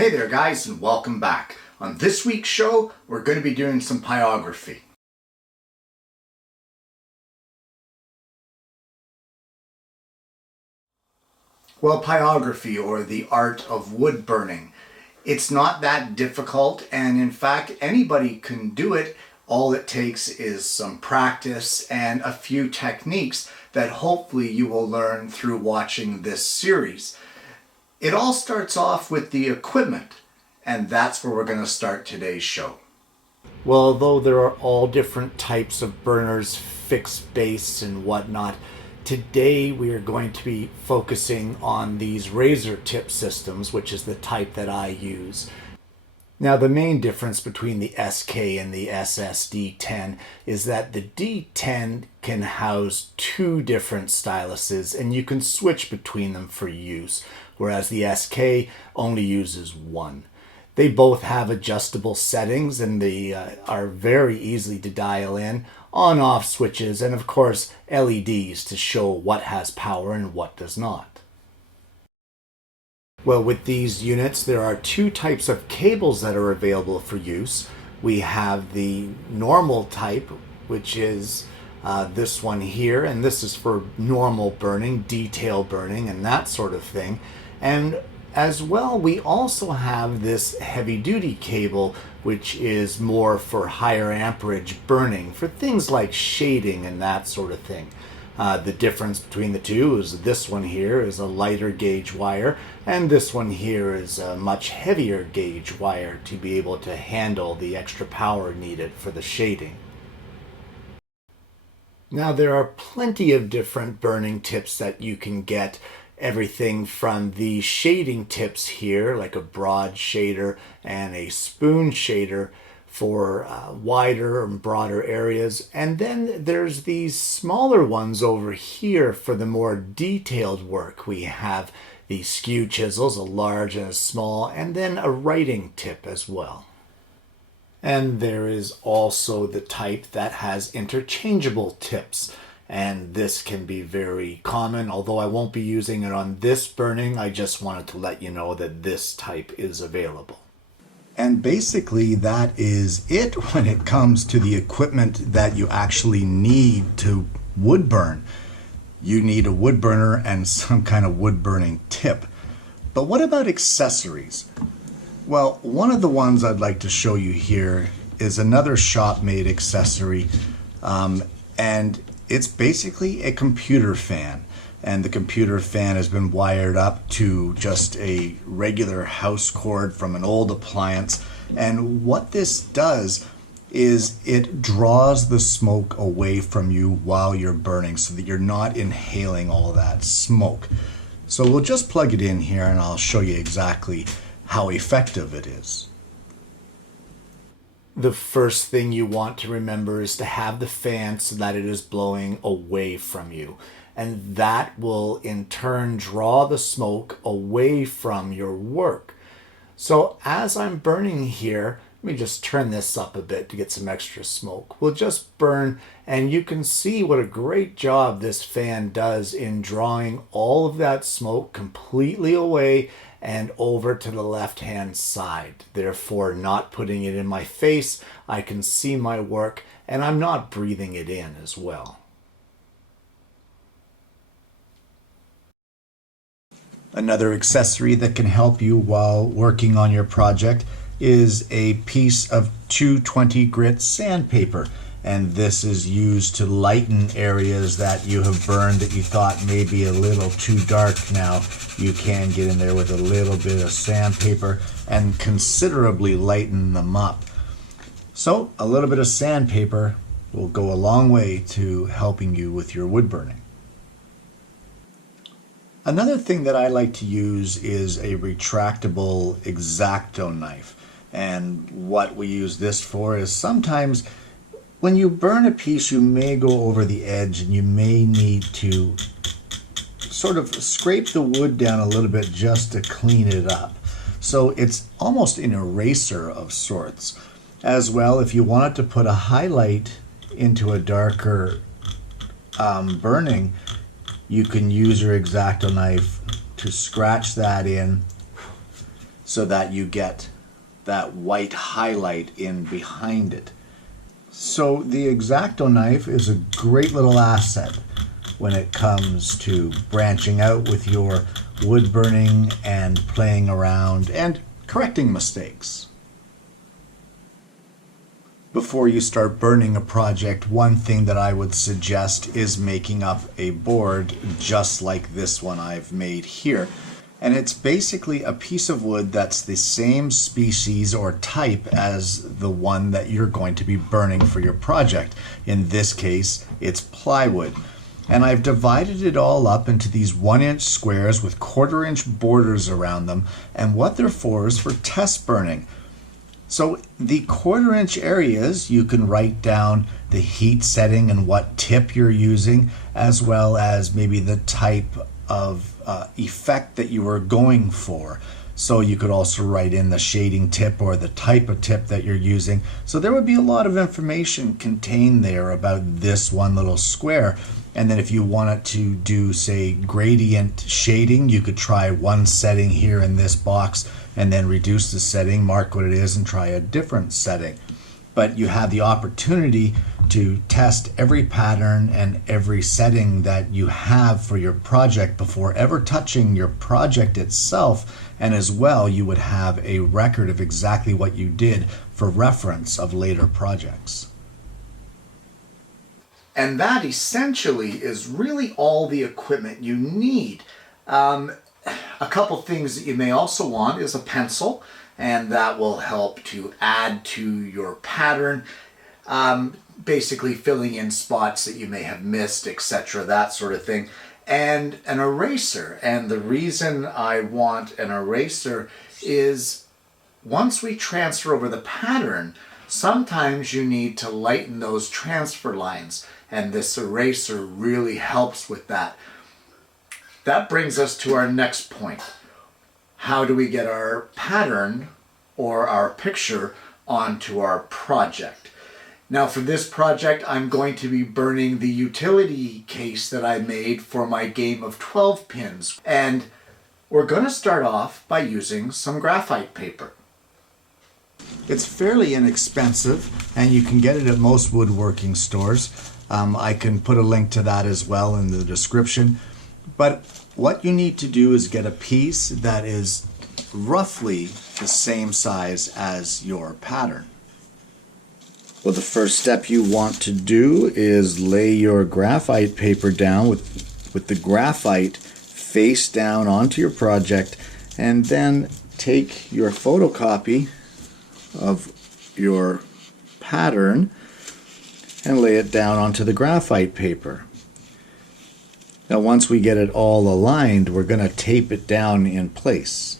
Hey there guys, and welcome back. On this week's show, we're going to be doing some pyrography. Well, pyrography, or the art of wood burning, it's not that difficult, and in fact anybody can do it. All it takes is some practice and a few techniques that hopefully you will learn through watching this series. It all starts off with the equipment, and that's where we're going to start today's show. Well, although there are all different types of burners, fixed base and whatnot, today we are going to be focusing on these razor tip systems, which is the type that I use. Now, the main difference between the SK and the SS-D10 is that the D10 can house two different styluses and you can switch between them for use, whereas the SK only uses one. They both have adjustable settings and they are very easy to dial in, on-off switches, and of course LEDs to show what has power and what does not. Well, with these units, there are two types of cables that are available for use. We have the normal type, which is this one here, and this is for normal burning, detail burning, and that sort of thing. And as well, we also have this heavy-duty cable, which is more for higher amperage burning, for things like shading and that sort of thing. The difference between the two is this one here is a lighter gauge wire, and this one here is a much heavier gauge wire to be able to handle the extra power needed for the shading. Now, there are plenty of different burning tips that you can get. Everything from the shading tips here, like a broad shader and a spoon shader, for wider and broader areas, and then there's these smaller ones over here for the more detailed work. We have the skew chisels, a large and a small, and then a writing tip as well. And there is also the type that has interchangeable tips, and this can be very common. Although I won't be using it on this burning, I just wanted to let you know that this type is available. And basically that is it when it comes to the equipment that you actually need to wood burn. You need a wood burner and some kind of wood burning tip. But what about accessories? Well, one of the ones I'd like to show you here is another shop-made accessory, and it's basically a computer fan. And the computer fan has been wired up to just a regular house cord from an old appliance. And what this does is it draws the smoke away from you while you're burning so that you're not inhaling all that smoke. So we'll just plug it in here and I'll show you exactly how effective it is. The first thing you want to remember is to have the fan so that it is blowing away from you. And that will in turn draw the smoke away from your work. So as I'm burning here, let me just turn this up a bit to get some extra smoke. We'll just burn, and you can see what a great job this fan does in drawing all of that smoke completely away and over to the left-hand side. Therefore, not putting it in my face, I can see my work, and I'm not breathing it in as well. Another accessory that can help you while working on your project is a piece of 220 grit sandpaper, and this is used to lighten areas that you have burned that you thought may be a little too dark. Now you can get in there with a little bit of sandpaper and considerably lighten them up. So a little bit of sandpaper will go a long way to helping you with your wood burning. Another thing that I like to use is a retractable X-Acto knife. And what we use this for is sometimes when you burn a piece, you may go over the edge and you may need to sort of scrape the wood down a little bit just to clean it up. So it's almost an eraser of sorts. As well, if you wanted to put a highlight into a darker burning, you can use your X-Acto knife to scratch that in so that you get that white highlight in behind it. So the X-Acto knife is a great little asset when it comes to branching out with your wood burning and playing around and correcting mistakes. Before you start burning a project, one thing that I would suggest is making up a board just like this one I've made here. And it's basically a piece of wood that's the same species or type as the one that you're going to be burning for your project. In this case, it's plywood. And I've divided it all up into these 1-inch squares with 1/4-inch borders around them. And what they're for is for test burning. So the 1/4-inch areas, you can write down the heat setting and what tip you're using, as well as maybe the type of effect that you were going for. So you could also write in the shading tip or the type of tip that you're using. So there would be a lot of information contained there about this one little square. And then if you wanted to do, say, gradient shading, you could try one setting here in this box and then reduce the setting, mark what it is, and try a different setting. But you have the opportunity to test every pattern and every setting that you have for your project before ever touching your project itself. And as well, you would have a record of exactly what you did for reference of later projects. And that essentially is really all the equipment you need. A couple things that you may also want is a pencil, and that will help to add to your pattern, basically filling in spots that you may have missed, etc., that sort of thing. And an eraser. And the reason I want an eraser is once we transfer over the pattern, sometimes you need to lighten those transfer lines, and this eraser really helps with that. That brings us to our next point. How do we get our pattern or our picture onto our project? Now for this project, I'm going to be burning the utility case that I made for my game of 12 pins. And we're going to start off by using some graphite paper. It's fairly inexpensive, and you can get it at most woodworking stores. I can put a link to that as well in the description. But what you need to do is get a piece that is roughly the same size as your pattern. Well, the first step you want to do is lay your graphite paper down with the graphite face down onto your project, and then take your photocopy of your pattern and lay it down onto the graphite paper. Now once we get it all aligned, we're going to tape it down in place.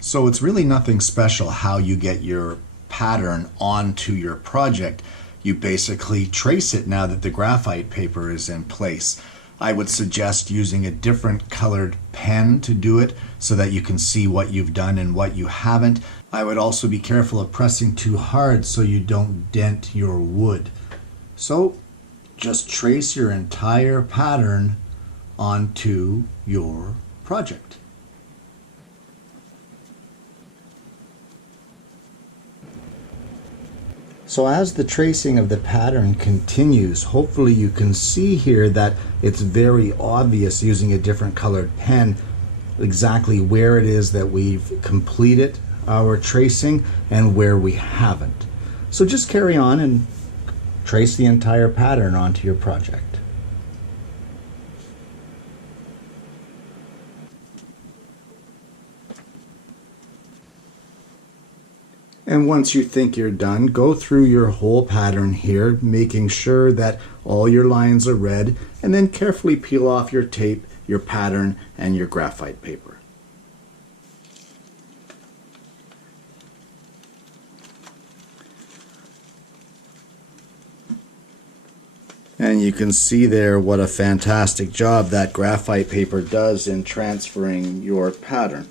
So it's really nothing special how you get your pattern onto your project. You basically trace it now that the graphite paper is in place. I would suggest using a different colored pen to do it so that you can see what you've done and what you haven't. I would also be careful of pressing too hard so you don't dent your wood. So just trace your entire pattern onto your project. So as the tracing of the pattern continues, hopefully you can see here that it's very obvious using a different colored pen exactly where it is that we've completed our tracing and where we haven't. So just carry on and trace the entire pattern onto your project. And once you think you're done, go through your whole pattern here, making sure that all your lines are red, and then carefully peel off your tape, your pattern, and your graphite paper. And you can see there what a fantastic job that graphite paper does in transferring your pattern.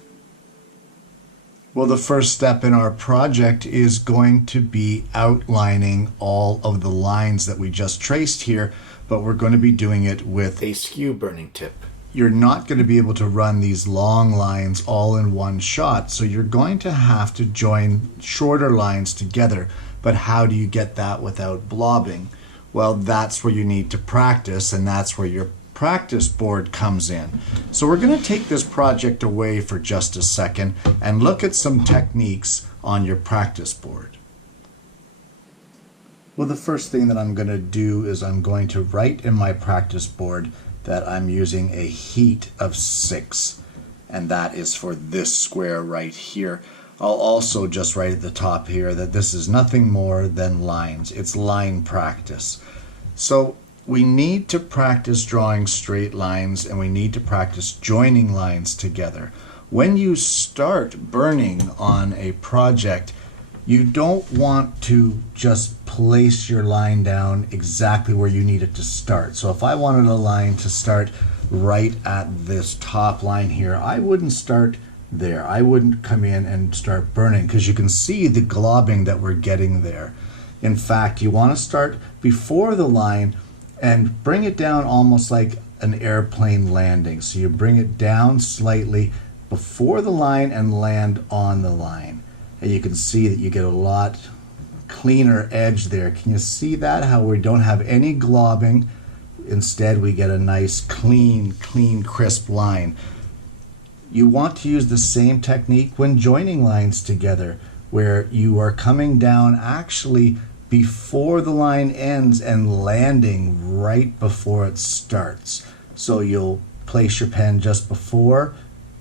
Well, the first step in our project is going to be outlining all of the lines that we just traced here, but we're going to be doing it with a skew burning tip. You're not going to be able to run these long lines all in one shot, so you're going to have to join shorter lines together. But how do you get that without blobbing? Well, that's where you need to practice, and that's where your practice board comes in. So we're going to take this project away for just a second and look at some techniques on your practice board. Well, the first thing that I'm going to do is I'm going to write in my practice board that I'm using a heat of 6, and that is for this square right here. I'll also just write at the top here that this is nothing more than lines. It's line practice. So we need to practice drawing straight lines, and we need to practice joining lines together. When you start burning on a project, you don't want to just place your line down exactly where you need it to start. So if I wanted a line to start right at this top line here, I wouldn't start there. I wouldn't come in and start burning, because you can see the globbing that we're getting there. In fact, you want to start before the line and bring it down almost like an airplane landing. So you bring it down slightly before the line and land on the line. And you can see that you get a lot cleaner edge there. Can you see that? How we don't have any globbing. Instead, we get a nice clean, crisp line. You want to use the same technique when joining lines together, where you are coming down actually before the line ends and landing right before it starts. So you'll place your pen just before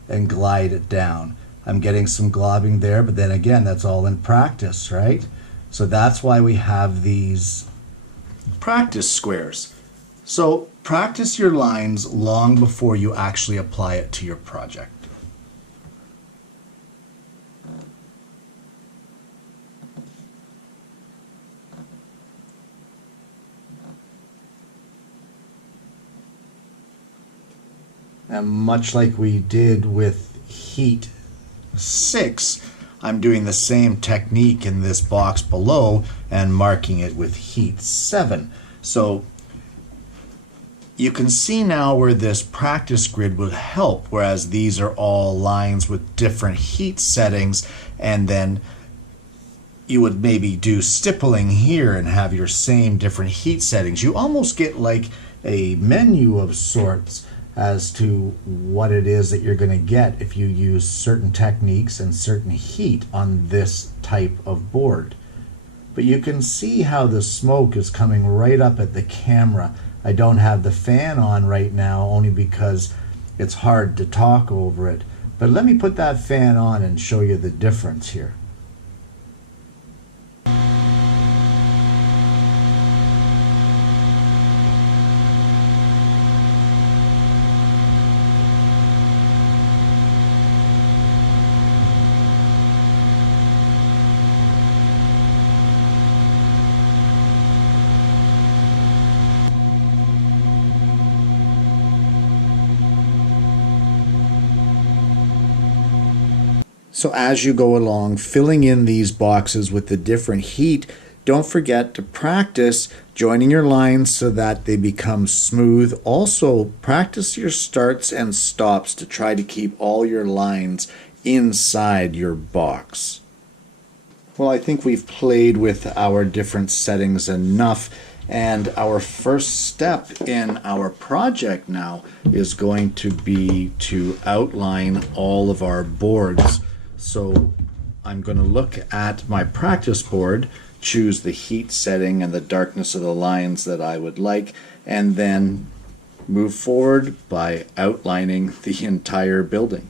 and glide it down. I'm getting some globbing there, but then again, that's all in practice, right? So that's why we have these practice squares. So practice your lines long before you actually apply it to your project. And much like we did with heat 6, I'm doing the same technique in this box below and marking it with heat 7. So you can see now where this practice grid would help, whereas these are all lines with different heat settings, and then you would maybe do stippling here and have your same different heat settings. You almost get like a menu of sorts as to what it is that you're going to get if you use certain techniques and certain heat on this type of board. But you can see how the smoke is coming right up at the camera. I don't have the fan on right now only because it's hard to talk over it. But let me put that fan on and show you the difference here. So as you go along, filling in these boxes with the different heat, don't forget to practice joining your lines so that they become smooth. Also, practice your starts and stops to try to keep all your lines inside your box. Well, I think we've played with our different settings enough, and our first step in our project now is going to be to outline all of our boards. So I'm going to look at my practice board, choose the heat setting and the darkness of the lines that I would like, and then move forward by outlining the entire building.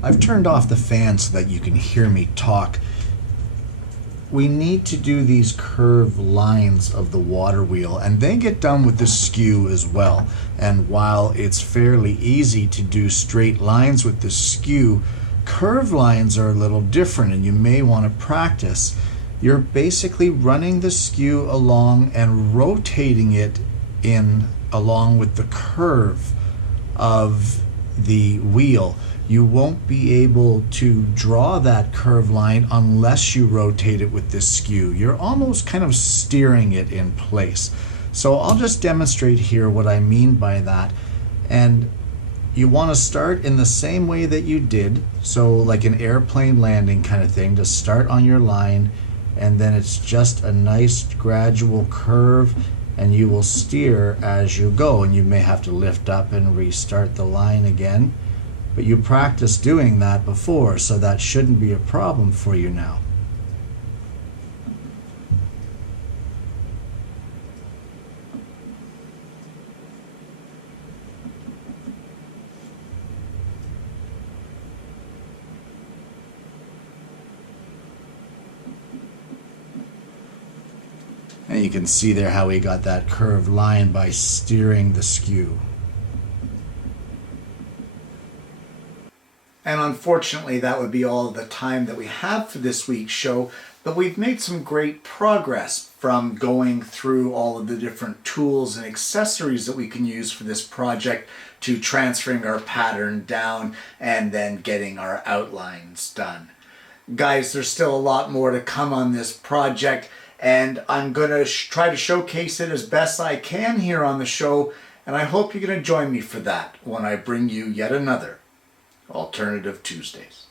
I've turned off the fan so that you can hear me talk. We need to do these curved lines of the water wheel, and they get done with the skew as well. And while it's fairly easy to do straight lines with the skew, curve lines are a little different and you may want to practice. You're basically running the skew along and rotating it along with the curve of the wheel. You won't be able to draw that curve line unless you rotate it with this skew. You're almost kind of steering it in place. So I'll just demonstrate here what I mean by that. And you want to start in the same way that you did, so like an airplane landing kind of thing, to start on your line, and then it's just a nice gradual curve, and you will steer as you go, and you may have to lift up and restart the line again. But you practiced doing that before, so that shouldn't be a problem for you now. And you can see there how we got that curved line by steering the skew. And unfortunately, that would be all the time that we have for this week's show, but we've made some great progress from going through all of the different tools and accessories that we can use for this project to transferring our pattern down and then getting our outlines done. Guys, there's still a lot more to come on this project, and I'm going to try to showcase it as best I can here on the show, and I hope you're going to join me for that when I bring you yet another Alternative Tuesdays.